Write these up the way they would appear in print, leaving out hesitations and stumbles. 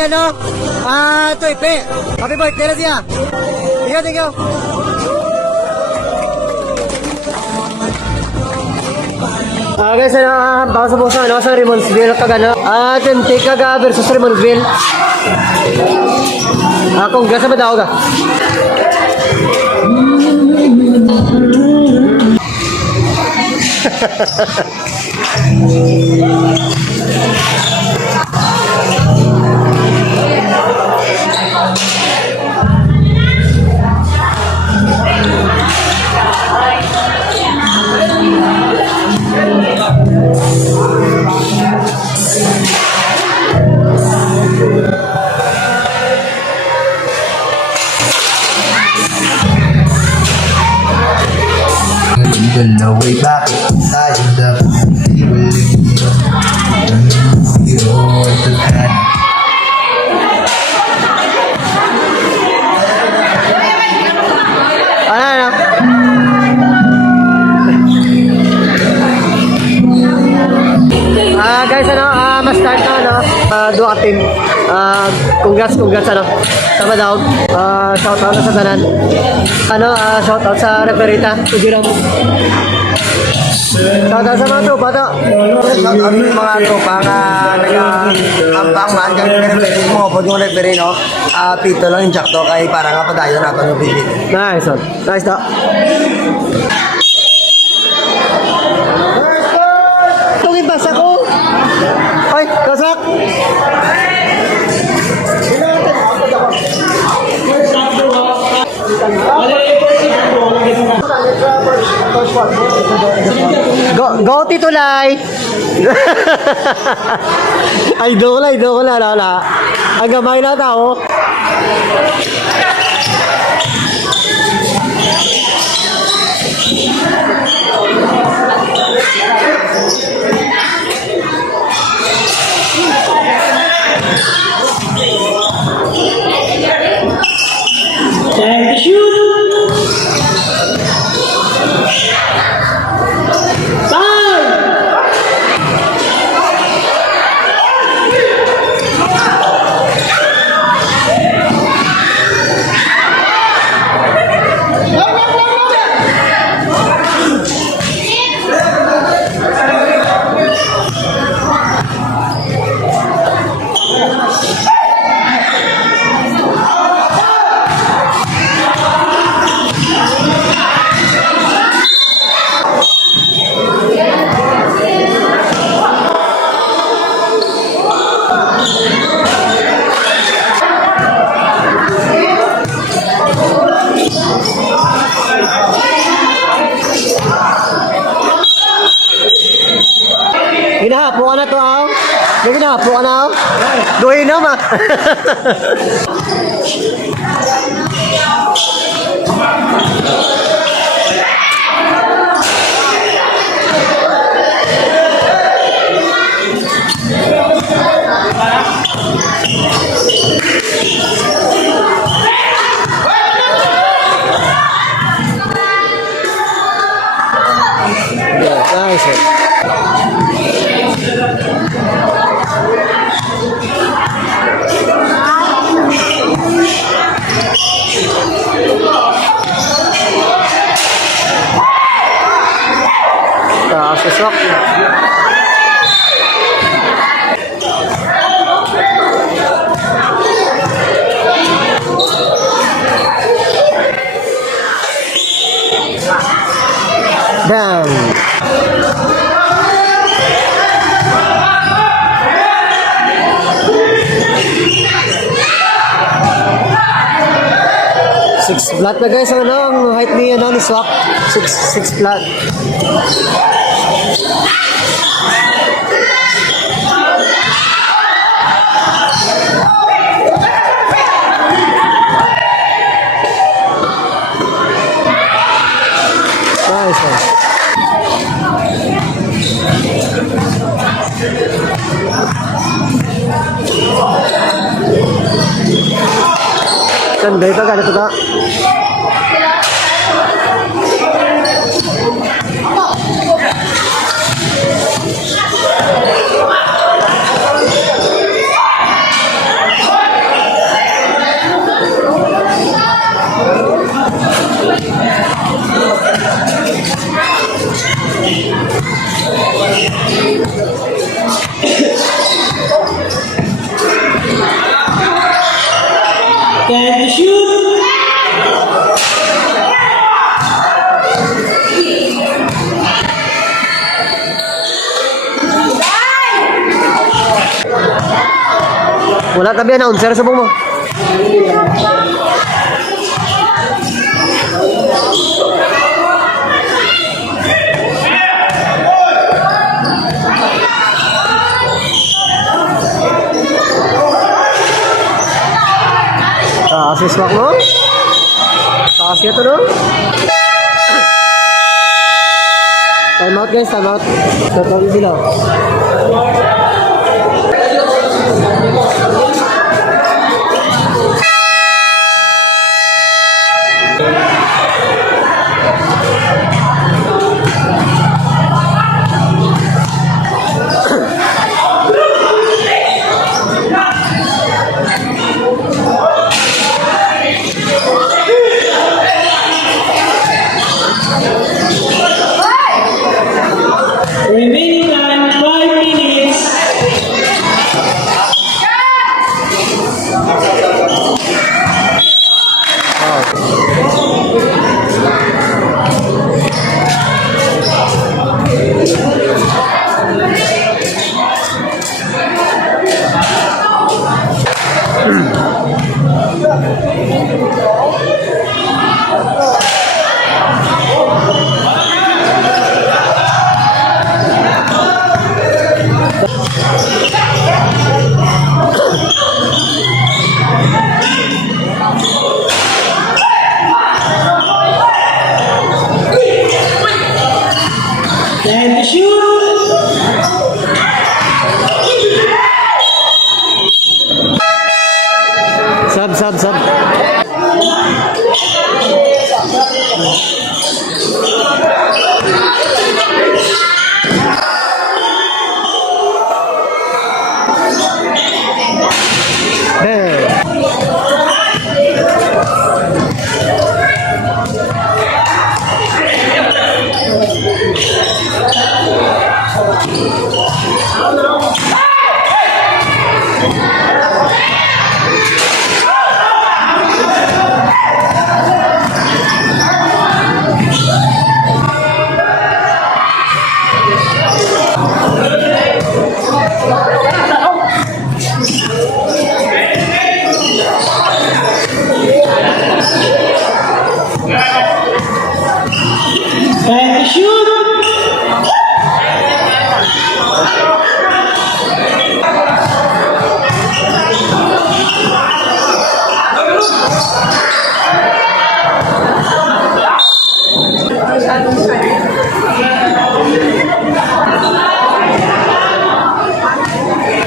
si ano? Ito Ipe. Happy birthday na siya. Thank you. Guys, baka sa busa, sa Raymondville kagano. Tente kaga versus Raymondville. Congrats ba daw ga? No way back, tayo dapat iwaling hero at the time. Guys, ma-start na, dua team. Congrats, sama daw. Shout out na sa tanan. Shout out sa referita, Tujiram. Shout out sa mga tropa to. Shout out sa mga tropa nga nag-ampang maan kang referee mo. Pwede mo referee, no? Pito lang yung jack to kay para nga padayo na ito yung pilit. Nice one. Nice to. Tungin basa ko. Ay, kasak. Go titulay. Ay do ko la. Ang gamay na tao. Time to shoot! Ginahapo ka na to, Ginahapo ka na, Duhin na, ma. Nice. Sesok. Down. Six flat na guys, ang height ni swap. Six flat. Nice one. Kan dito ka dito ka. Time to shoot. Wala tabi announcer sa mo. Assist mo mo? Taas ito no? Time out guys, time out. Total sila. Remaining time 5 minutes. Time to shoot. Sub. Hey. Time to shoot.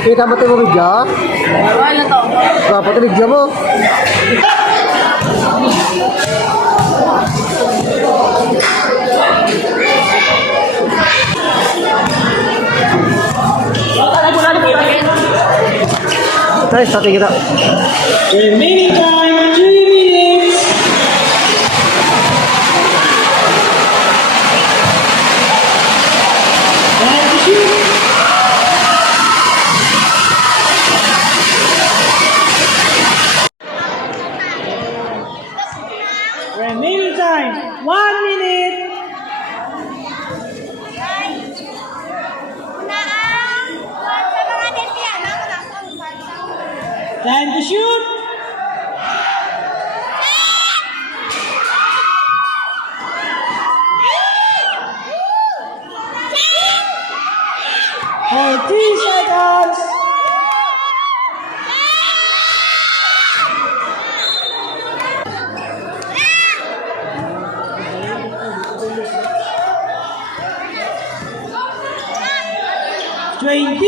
Kita mo tayo mo video? Wala to. Dapat yung video mo. Nice, stati kita. Remaining time 3 minutes. Time to shoot. Remaining time 1 minute. Time to shoot. Oh, 3 seconds. $20.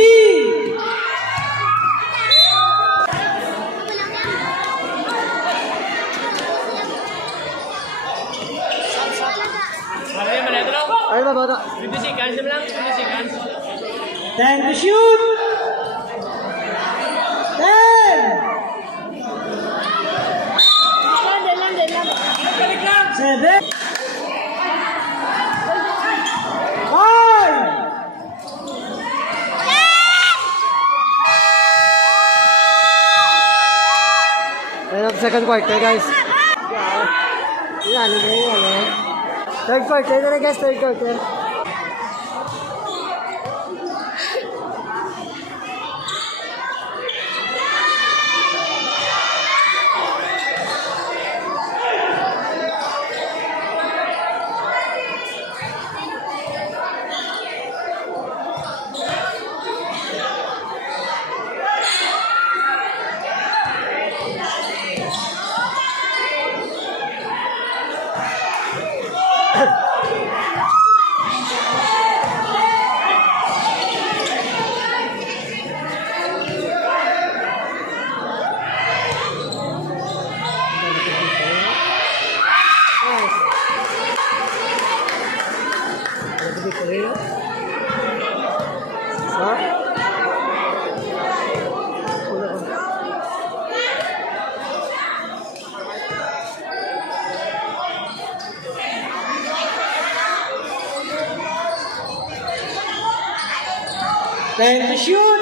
Ano ba bata? Time to shoot. 10. 7. 5. 4. End of second quarter, guys. Yan, yan. Third quarter na guys, third quarter. Time to shoot.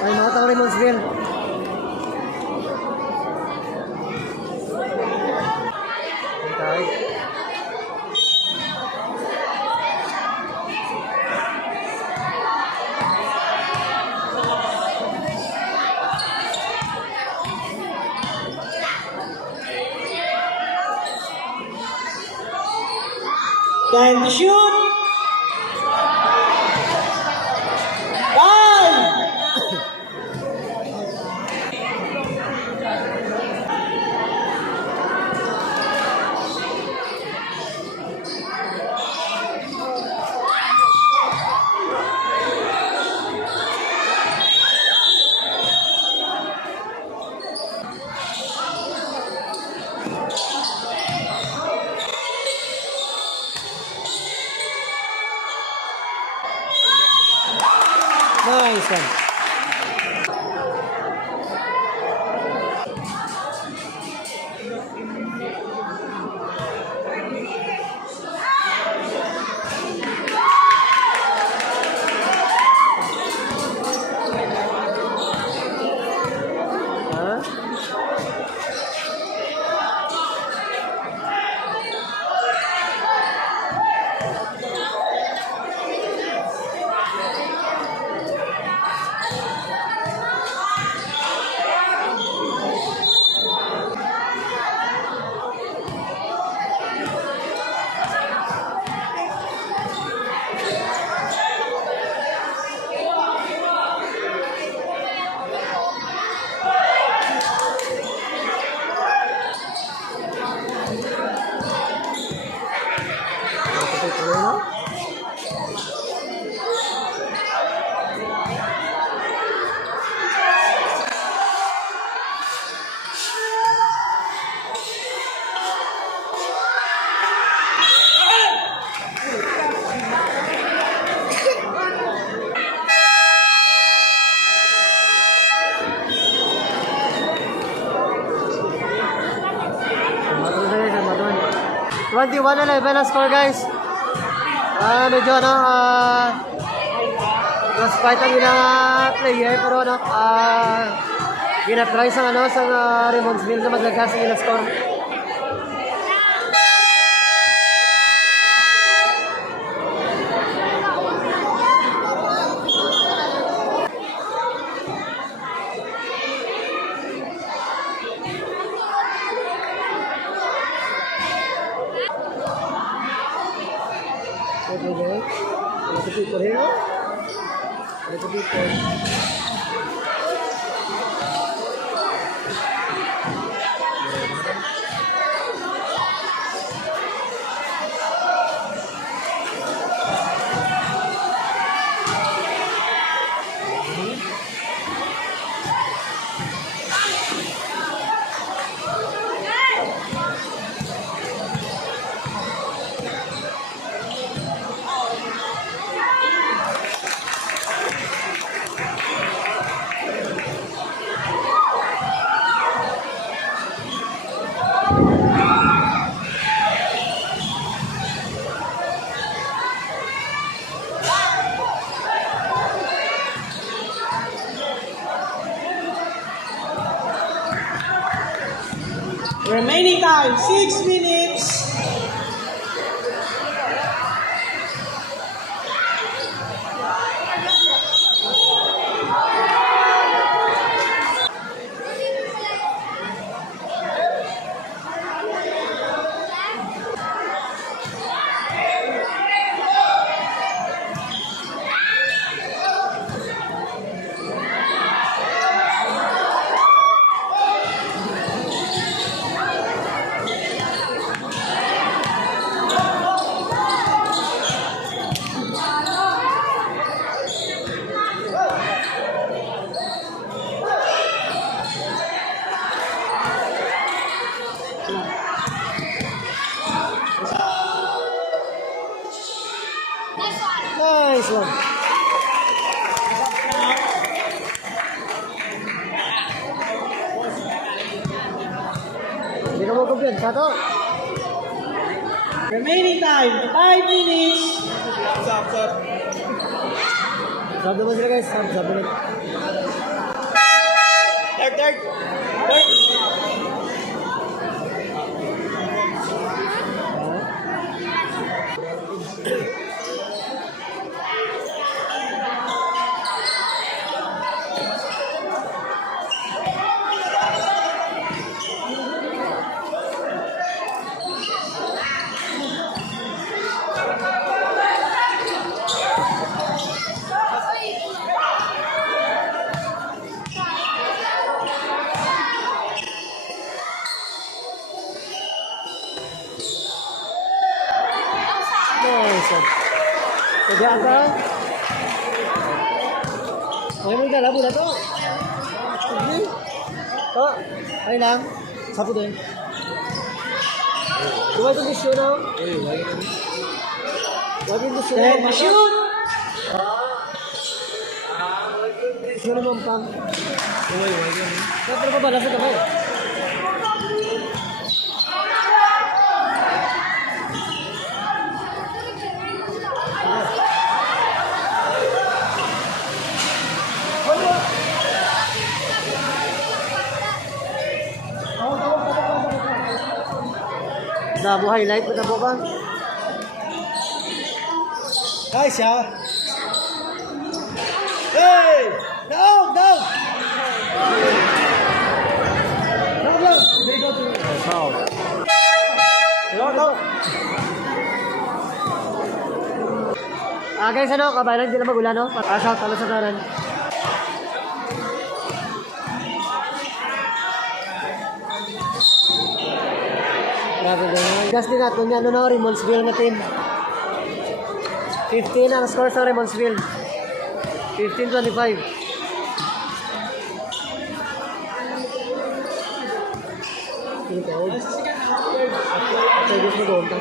Ay, nakatang Raymondville. Okay. Time to shoot. Five. Nice one. Matulog na guys, matulog. 21-11 ang score guys. Medyo mas fight ang ilang player pero ginatry sa Raymondville na maglagas ang ilang score. Okay, a little people here. A little people. Remaining time, 6 minutes. Nice one. Hindi ka mo kumpiyansa to. Remaining time, 5 minutes. Sab naman sila guys. Sab naman. Third. Nice one. Sadya ka. Ay mo dala mo na to. Sige. To. Ay lang. Sapo din. Diba itong disyo no? Wag yung disyo Time to shoot. Disyo naman pang. Saan pa ba? Nasa kamay. Dabo highlight mo na po ba? Nice, yeah. Hey! Down! Foul. Guys, ano, kabayan, hindi na magulan, no? Shout out sa tanan. Grabe din. Gas din natin yan, ano na, Remonsville na team. 15 ang score sa Remonsville. 15-25. Sige ka, hold. Sige, gusto doon ka.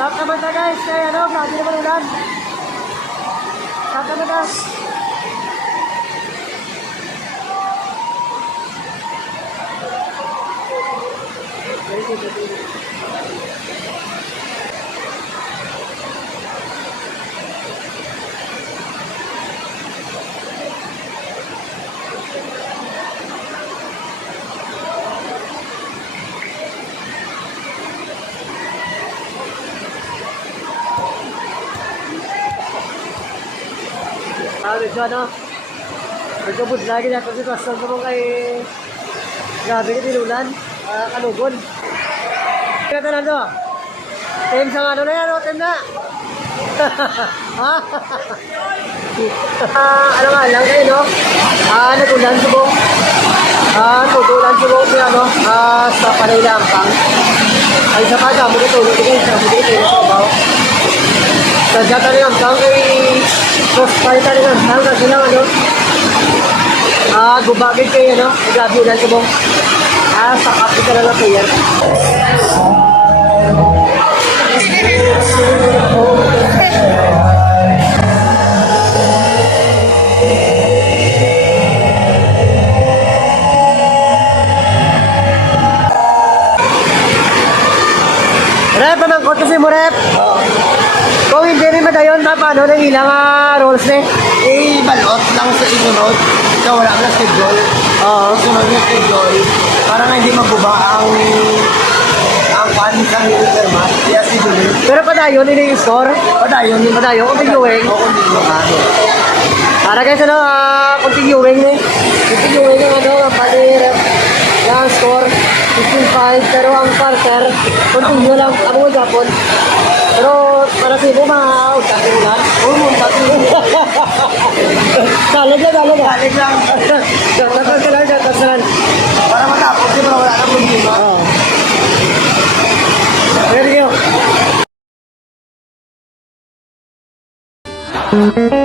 Stop naman na guys, kaya ano, grabe naman ulan. Stop naman na. Medyo ano, medyo budlagi na ito si Pastor naman kay grabe ka tinulan, kanugon. Kaya na to, team sa ano na yan, team na. Ano nga lang kayo, no? Nagulan subong. Tutulan subong siya, no? Sa Panilang pang. Ay sa kada, muli tulog kayo sa muli kayo sa babaw. Sadya talagang kang kay Tapos palitan rin ang hang kasi lang ano. Gubagay kayo ano. Gabi ulan ko bong. Sa kapi ka na lang player. Rep, pamangkot kasi mo, Rep. Kung hindi rin madayon, paano nang ilang rolls na Eh, balot lang sa isunod. Ikaw wala ka na schedule. Oo. Isunod na schedule. Para nga hindi maguba ang panis ng Intermat. Kaya schedule. Pero padayon, ini yung score. Padayon yung Padayon, continuing. O continue ka. Para guys, ano, continuing eh. Continuing yung ano, ang pali, Rep. Yung score, 15-5. Pero ang quarter, continue lang. Ano mo, Japon. Pero para sa ibo, ma-utang ulan. Oo, utang ulan. Dalag lang. Galing lang. Gatas lang. Para matapos yun, wala na problema. Oo. There you go.